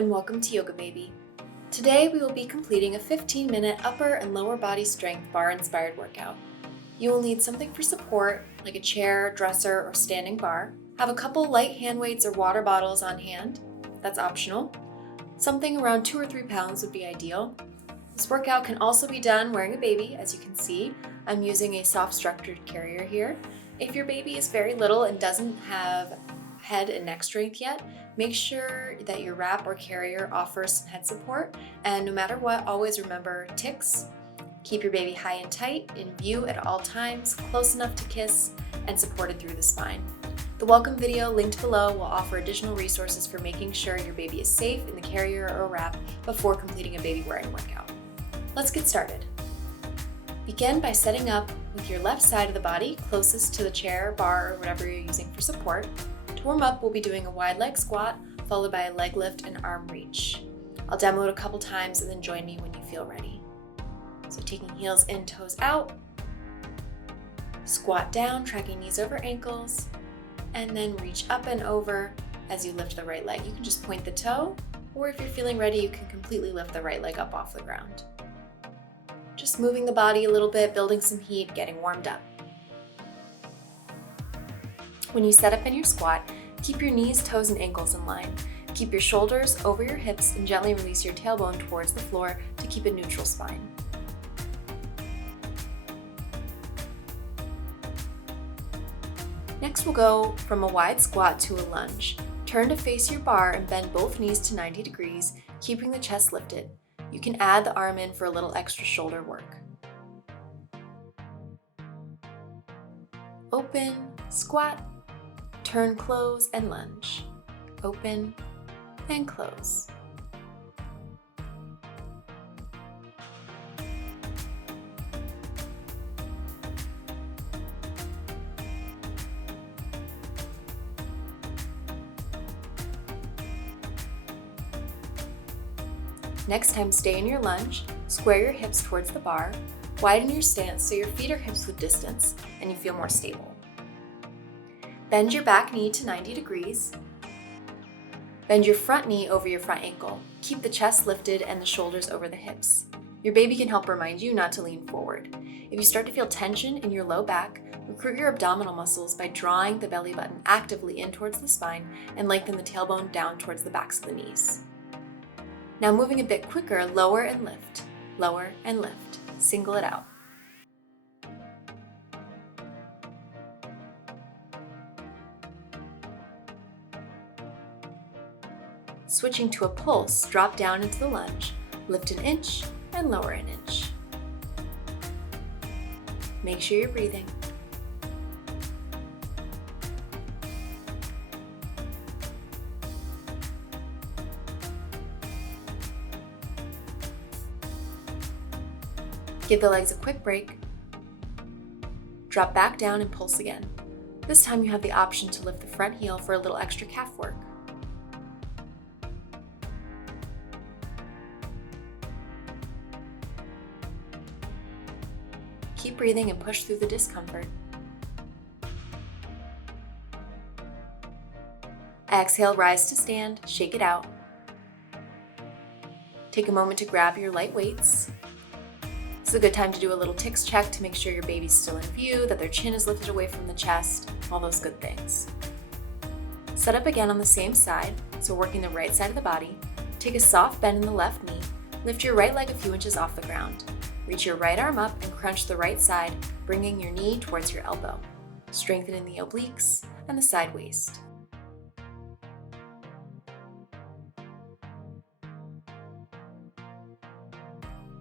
and welcome to Yoga Baby. Today we will be completing a 15-minute upper and lower body strength bar-inspired workout. You will need something for support, like a chair, dresser, or standing bar. Have a couple light hand weights or water bottles on hand. That's optional. Something around 2 or 3 pounds would be ideal. This workout can also be done wearing a baby. As you can see, I'm using a soft structured carrier here. If your baby is very little and doesn't have head and neck strength yet, make sure that your wrap or carrier offers some head support. And no matter what, always remember ticks. Keep your baby high and tight, in view at all times, close enough to kiss, and supported through the spine. The welcome video linked below will offer additional resources for making sure your baby is safe in the carrier or wrap before completing a baby wearing workout. Let's get started. Begin by setting up with your left side of the body closest to the chair, bar, or whatever you're using for support. To warm up, we'll be doing a wide leg squat, followed by a leg lift and arm reach. I'll demo it a couple times and then join me when you feel ready. So taking heels in, toes out, squat down, tracking knees over ankles, and then reach up and over as you lift the right leg. You can just point the toe, or if you're feeling ready, you can completely lift the right leg up off the ground. Just moving the body a little bit, building some heat, getting warmed up. When you set up in your squat, keep your knees, toes, and ankles in line. Keep your shoulders over your hips and gently release your tailbone towards the floor to keep a neutral spine. Next, we'll go from a wide squat to a lunge. Turn to face your bar and bend both knees to 90 degrees, keeping the chest lifted. You can add the arm in for a little extra shoulder work. Open, squat, turn, close, and lunge. Open and close. Next time, stay in your lunge, square your hips towards the bar, widen your stance so your feet are hips width distance and you feel more stable. Bend your back knee to 90 degrees. Bend your front knee over your front ankle. Keep the chest lifted and the shoulders over the hips. Your baby can help remind you not to lean forward. If you start to feel tension in your low back, recruit your abdominal muscles by drawing the belly button actively in towards the spine and lengthen the tailbone down towards the backs of the knees. Now moving a bit quicker, lower and lift, single it out. Switching to a pulse, drop down into the lunge, lift an inch and lower an inch. Make sure you're breathing. Give the legs a quick break. Drop back down and pulse again. This time you have the option to lift the front heel for a little extra calf work. Keep breathing and push through the discomfort. Exhale, rise to stand, shake it out. Take a moment to grab your light weights. It's a good time to do a little ticks check to make sure your baby's still in view, that their chin is lifted away from the chest, all those good things. Set up again on the same side, so working the right side of the body. Take a soft bend in the left knee, lift your right leg a few inches off the ground. Reach your right arm up and crunch the right side, bringing your knee towards your elbow. Strengthening the obliques and the side waist.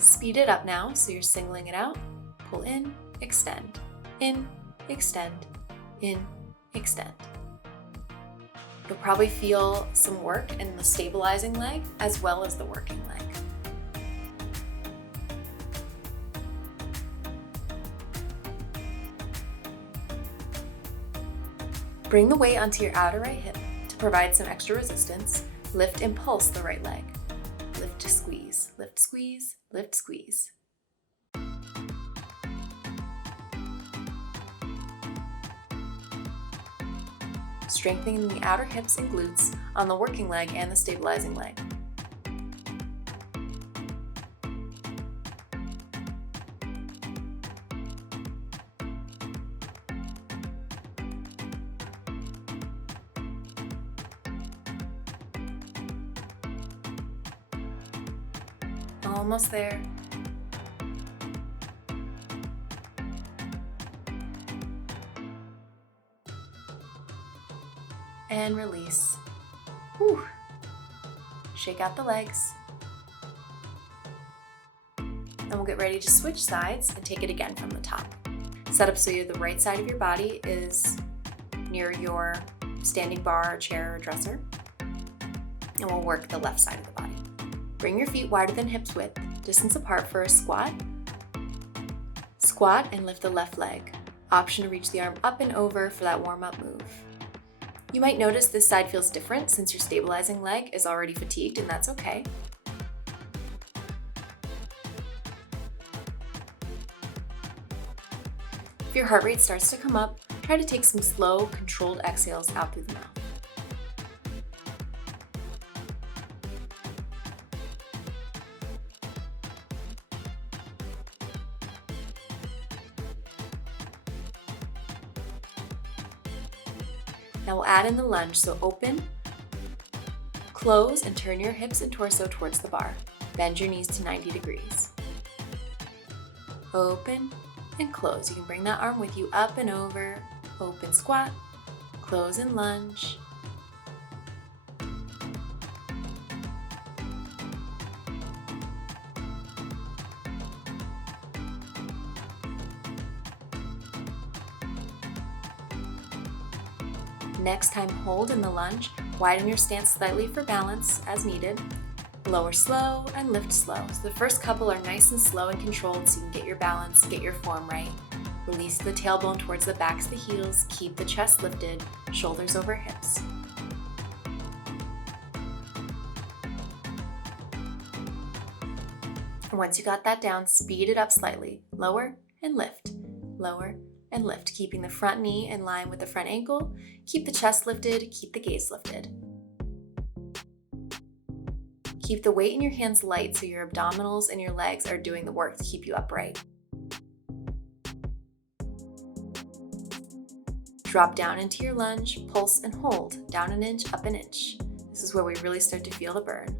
Speed it up now, so you're singling it out. Pull in, extend, in, extend, in, extend. You'll probably feel some work in the stabilizing leg as well as the working leg. Bring the weight onto your outer right hip to provide some extra resistance. Lift and pulse the right leg. Lift, squeeze, lift, squeeze, lift, squeeze. Strengthening the outer hips and glutes on the working leg and the stabilizing leg. Almost there. And release. Whew. Shake out the legs. And we'll get ready to switch sides and take it again from the top. Set up so the right side of your body is near your standing bar, chair, or dresser. And we'll work the left side of the body. Bring your feet wider than hips width, distance apart for a squat. Squat and lift the left leg. Option to reach the arm up and over for that warm-up move. You might notice this side feels different since your stabilizing leg is already fatigued, and that's okay. If your heart rate starts to come up, try to take some slow, controlled exhales out through the mouth. Now we'll add in the lunge, so open, close, and turn your hips and torso towards the bar. Bend your knees to 90 degrees. Open and close. You can bring that arm with you up and over. Open squat, close and lunge. Next time, hold in the lunge. Widen your stance slightly for balance as needed. Lower slow and lift slow. So the first couple are nice and slow and controlled so you can get your balance, get your form right. Release the tailbone towards the backs of the heels. Keep the chest lifted, shoulders over hips. And once you got that down, speed it up slightly. Lower and lift. Lower and lift, keeping the front knee in line with the front ankle. Keep the chest lifted, keep the gaze lifted. Keep the weight in your hands light so your abdominals and your legs are doing the work to keep you upright. Drop down into your lunge, pulse and hold, down an inch, up an inch. This is where we really start to feel the burn.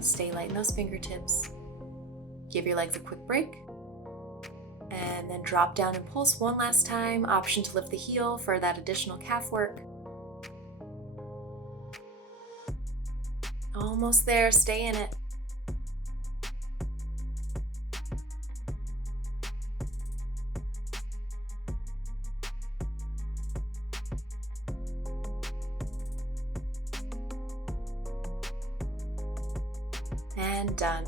Stay light in those fingertips. Give your legs a quick break. And then drop down and pulse one last time. Option to lift the heel for that additional calf work. Almost there, stay in it. And done.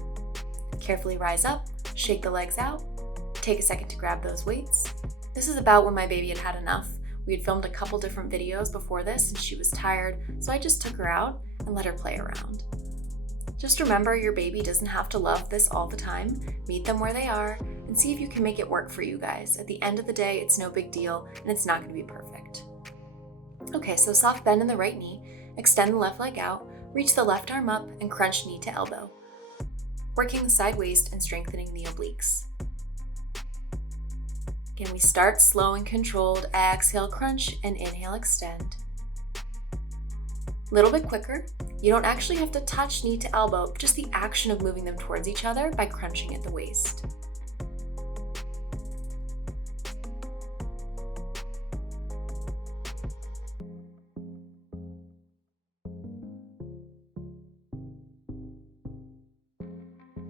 Carefully rise up, shake the legs out. Take a second to grab those weights. This is about when my baby had had enough. We had filmed a couple different videos before this and she was tired, so I just took her out and let her play around. Just remember, your baby doesn't have to love this all the time. Meet them where they are and see if you can make it work for you guys. At the end of the day, it's no big deal and it's not going to be perfect. Okay, so soft bend in the right knee, extend the left leg out, reach the left arm up and crunch knee to elbow. Working the side waist and strengthening the obliques. Again, we start slow and controlled. Exhale, crunch, and inhale, extend. A little bit quicker. You don't actually have to touch knee to elbow, just the action of moving them towards each other by crunching at the waist.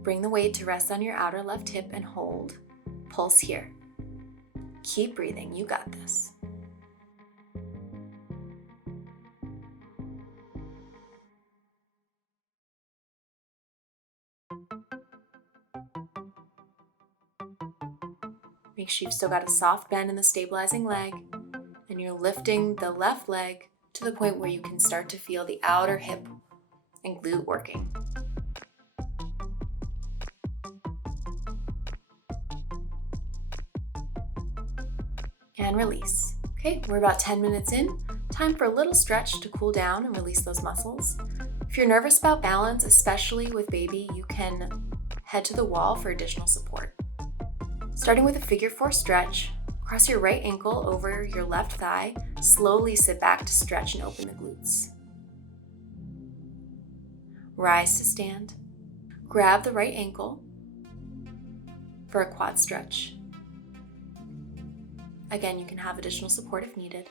Bring the weight to rest on your outer left hip and hold. Pulse here. Keep breathing, you got this. Make sure you've still got a soft bend in the stabilizing leg, and you're lifting the left leg to the point where you can start to feel the outer hip and glute working. And release. Okay, we're about 10 minutes in. Time for a little stretch to cool down and release those muscles. If you're nervous about balance, especially with baby, you can head to the wall for additional support. Starting with a figure 4 stretch, cross your right ankle over your left thigh, slowly sit back to stretch and open the glutes. rise to stand, grab the right ankle for a quad stretch. Again, you can have additional support if needed.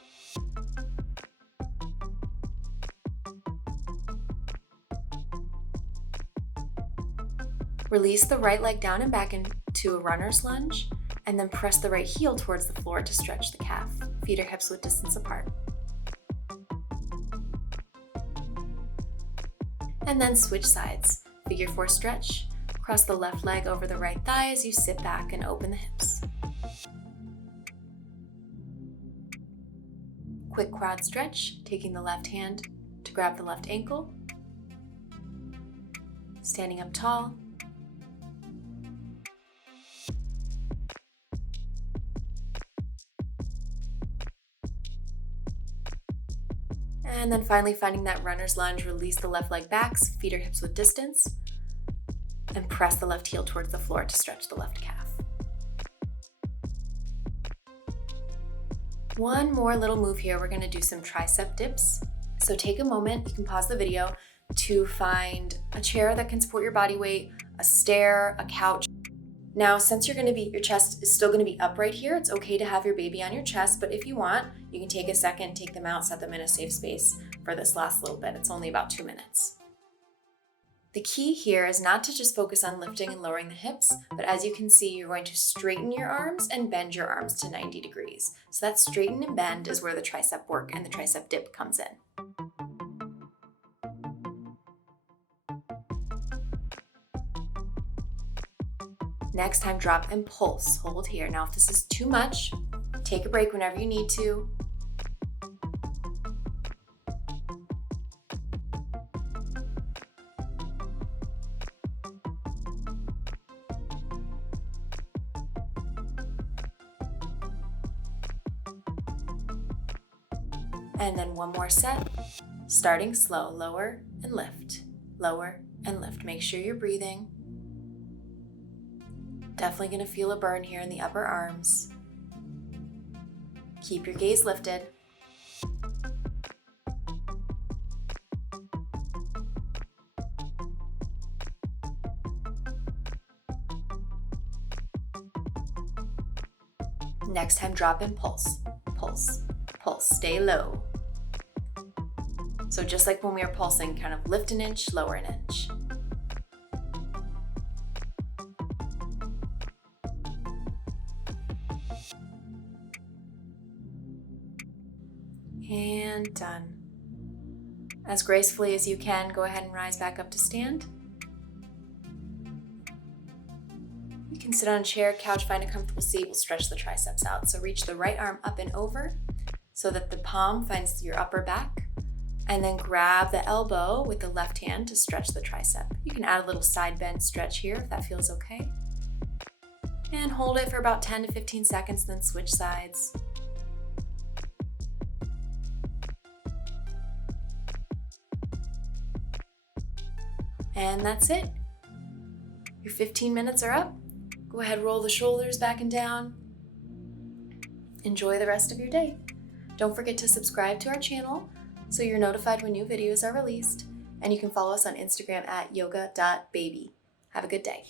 Release the right leg down and back into a runner's lunge, and then press the right heel towards the floor to stretch the calf. Feet or hips width distance apart. And then switch sides. Figure 4 stretch. Cross the left leg over the right thigh as you sit back and open the hips. Quick quad stretch, taking the left hand to grab the left ankle. Standing up tall. And then finally finding that runner's lunge, release the left leg back, feet or hips width distance, and press the left heel towards the floor to stretch the left calf. One more little move here, we're gonna do some tricep dips. So take a moment, you can pause the video, to find a chair that can support your body weight, a stair, a couch. Now, since your chest is still gonna be upright here, it's okay to have your baby on your chest, but if you want, you can take a second, take them out, set them in a safe space for this last little bit. It's only about 2 minutes. The key here is not to just focus on lifting and lowering the hips, but as you can see, you're going to straighten your arms and bend your arms to 90 degrees. So that straighten and bend is where the tricep work and the tricep dip comes in. Next time, drop and pulse. Hold here. Now, if this is too much, take a break whenever you need to. And then one more set, starting slow, lower and lift, lower and lift. Make sure you're breathing. Definitely gonna feel a burn here in the upper arms. Keep your gaze lifted. Next time, drop and pulse, pulse, pulse, stay low. So just like when we are pulsing, kind of lift an inch, lower an inch. And done. As gracefully as you can, go ahead and rise back up to stand. You can sit on a chair, couch, find a comfortable seat. We'll stretch the triceps out. So reach the right arm up and over so that the palm finds your upper back, and then grab the elbow with the left hand to stretch the tricep. You can add a little side bend stretch here if that feels okay. And hold it for about 10 to 15 seconds, then switch sides. And that's it. Your 15 minutes are up. Go ahead, roll the shoulders back and down. Enjoy the rest of your day. Don't forget to subscribe to our channel so you're notified when new videos are released, and you can follow us on Instagram at yoga.baby. Have a good day.